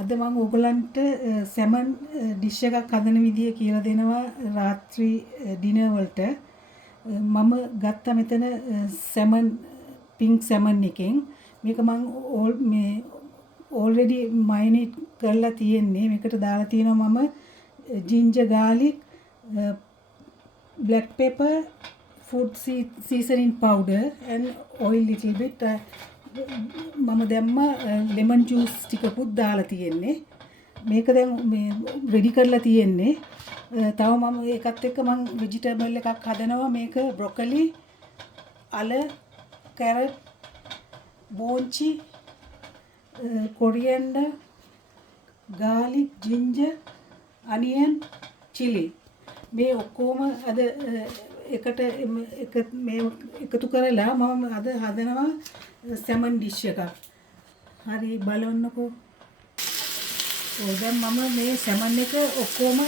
අද මම ඕගලන්ට සැමන් ඩිෂ් එකක් හදන විදිය කියලා දෙනවා රාත්‍රී ඩිනර් වලට. මම ගත්තා මෙතන සැමන් පින්ක් සැමන් එකෙන්. මේක මම මේ already marinate කරලා තියෙන්නේ. මේකට දාලා තියෙනවා මම ginger garlic, black pepper, food seasoning powder and oil little bit. මම දැම්ම ලෙමන් ජූස් ටිකකුත් දාලා තියෙන්නේ. මේක දැන් මේ රෙඩි කරලා තියෙන්නේ. තව මම ඒකත් එක්ක මම ভেජිටබල් එකක් හදනවා. මේක බ්‍රොකලි, අල, carrot, බෝංචි, coriander, garlic, ginger, onion, chili. මේ ඔක්කොම අද එකට මේ එකතු කරලා මම අද හදනවා සැමන් ඩිෂ් එකක්. හරි බලන්නකෝ. දැන් මම මේ සැමන් එක ඔක්කොම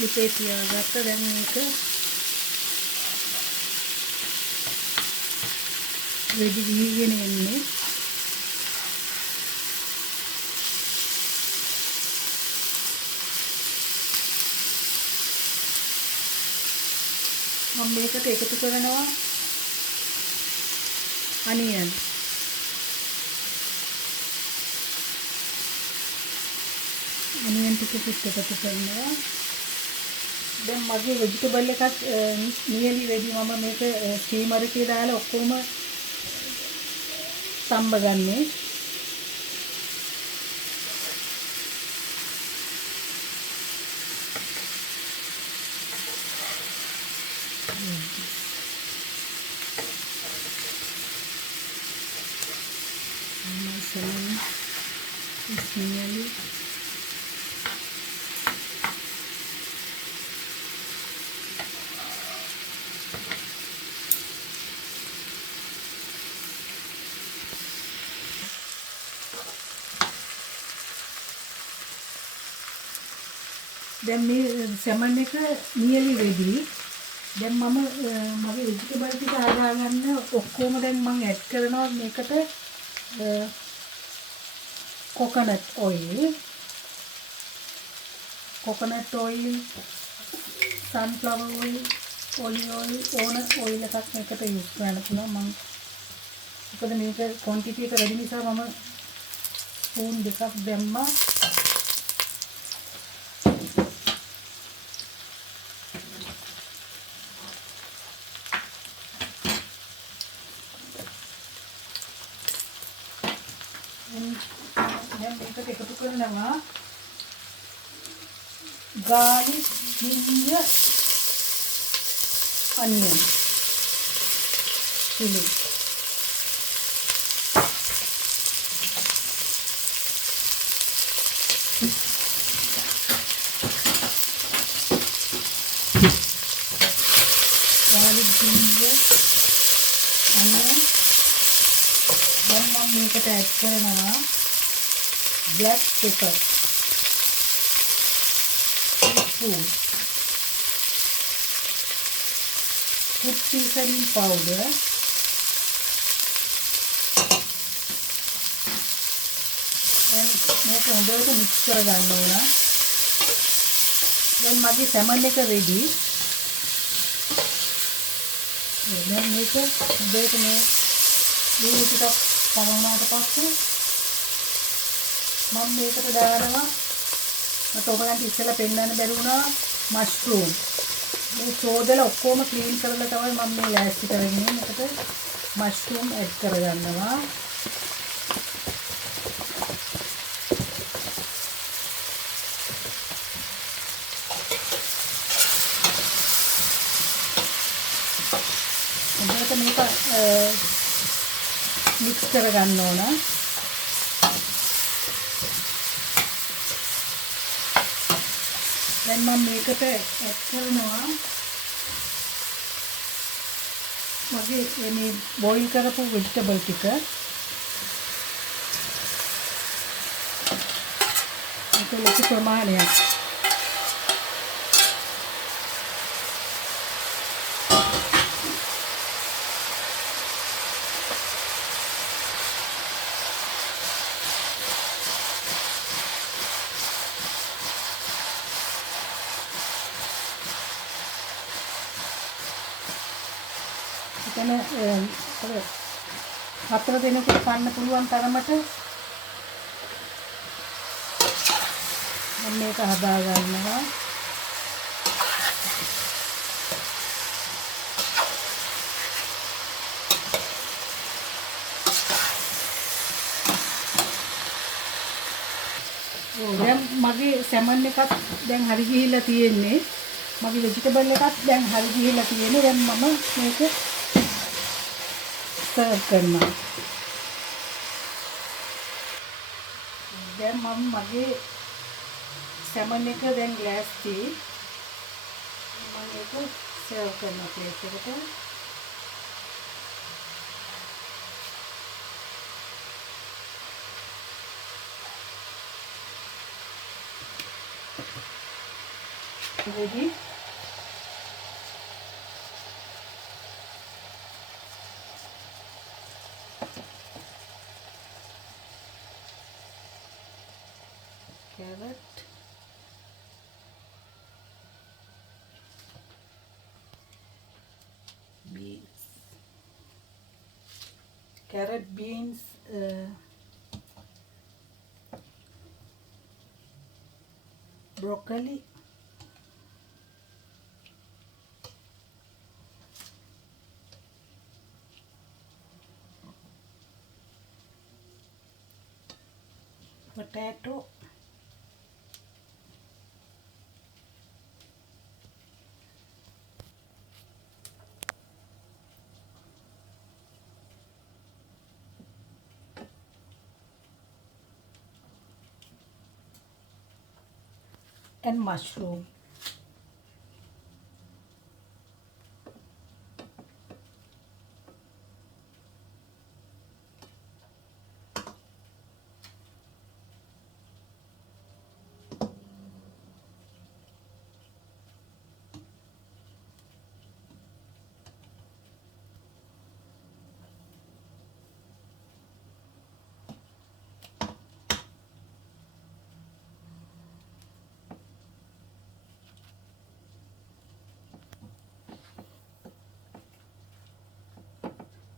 ලිපේ තියාගත්ත. දැන් මේක රෙඩි වීගෙන එන්නේ. මම මේකට එකතු කරනවා අනියන්. අනියන් ටිකකුත් එකතු කරනවා. දැන් මගේ ভেජිටබල් එකත් නියලි රෙඩි. මම මේක ස්ටීමර් එකේ දාලා ඔක්කොම තම්බ ගන්නේ. Salmon is nearly දැන් මේ සැමන් එක නියලි රෙඩි. දැන් මම මගේ ভেජිටබල් ටික හදාගන්න ඔක්කොම දැන් මම ඇඩ් කරනවා මේකට coconut oil, sunflower oil, olive oil, ඕන oil එකක් මේකට use කරන්න පුළුවන්. මම මොකද මේක quantity එක වැඩි නිසා මම ස්පූන් දෙකක් දැම්මා. දැන් මේකට එකතු කරනවා garlic, ginger, onion, chili. garlic, ginger, onion. දැන් මම මේකට ඇඩ් කරනවා black pepper, food seasoning powder, and මේක හොඳට mix කරගන්න ඕන. දැන් මගේ සැමන් එක ready. දැන් මේක හොඳට මේ ලුණු ටිකක් පරවනාට පස්සේ මම මේකට දානවා මට ඔයගලන්ට ඉස්සෙල්ලා පෙන්නන්න බැරි වුණා මෂ්රූම්. මේ චෝදලා ඔක්කොම ක්ලීන් කරලා තමයි මම මේ ලෑස්ති කරන්නේ. මේකට මෂ්රූම් ඇඩ් කරගන්නවා. හොඳට මේක මික්ස් කරගන්න ඕන. දැන් මම මේකට ඇඩ් කරනවා මගේ මේ බොයිල් කරපු ভেජිටබල් ටික. ඒක ලොකු ප්‍රමාණයක්. ඕන 4 දිනකට කන්න පුළුවන් තරමට මම මේක හදා ගන්නවා. දැන් මගේ සැමන් එකත් දැන් හරි ගිහිල්ලා තියෙන්නේ. මගේ ভেජිටබල් එකත් දැන් හරි ගිහිල්ලා තියෙන්නේ. දැන් මම මේක සර්ව් කරනවා. දැන් මම මගේ සැමන් එක දැන් ලෑස්ති. මම ඒක සර්ව් කරනවා ප්ලේට් එකට. ready. Carrot, beans, beans, broccoli, potato, and mushroom.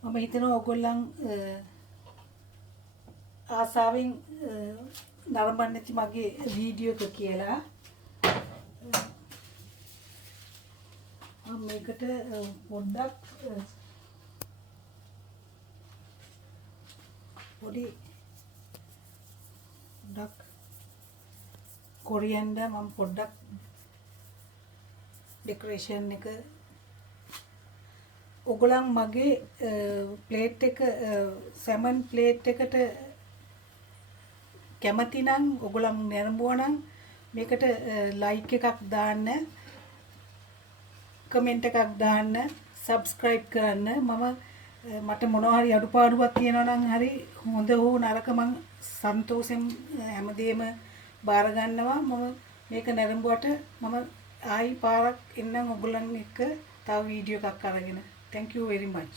මම හිතනවා ඔයගොල්ලන් ආසාවෙන් නරඹන්න ඇති මගේ වීඩියෝ එක කියලා. මම මේකට පොඩ්ඩක් කොරියන්ඩර් මම පොඩ්ඩක් ඩෙකොරේෂන් එක ඔයගොල්ලන් මගේ ප්ලේට් එක සැමන් ප්ලේට් එකට කැමති නම් ඔයගොල්ලන් නරඹුවා නම් මේකට ලයික් එකක් දාන්න, කමෙන්ට් එකක් දාන්න, සබ්ස්ක්‍රයිබ් කරන්න. මට මොනවා හරි අඩුපාඩුවක් තියෙනවා නම් හරි හොඳ හෝ නරක මම සන්තෝෂෙන් හැමදේම බාර ගන්නවා. මම මේක නරඹුවට මම ආයි පාරක් එන්නම් ඔයගොල්ලන් එක්ක තව වීඩියෝ එකක් අරගෙන. Thank you very much.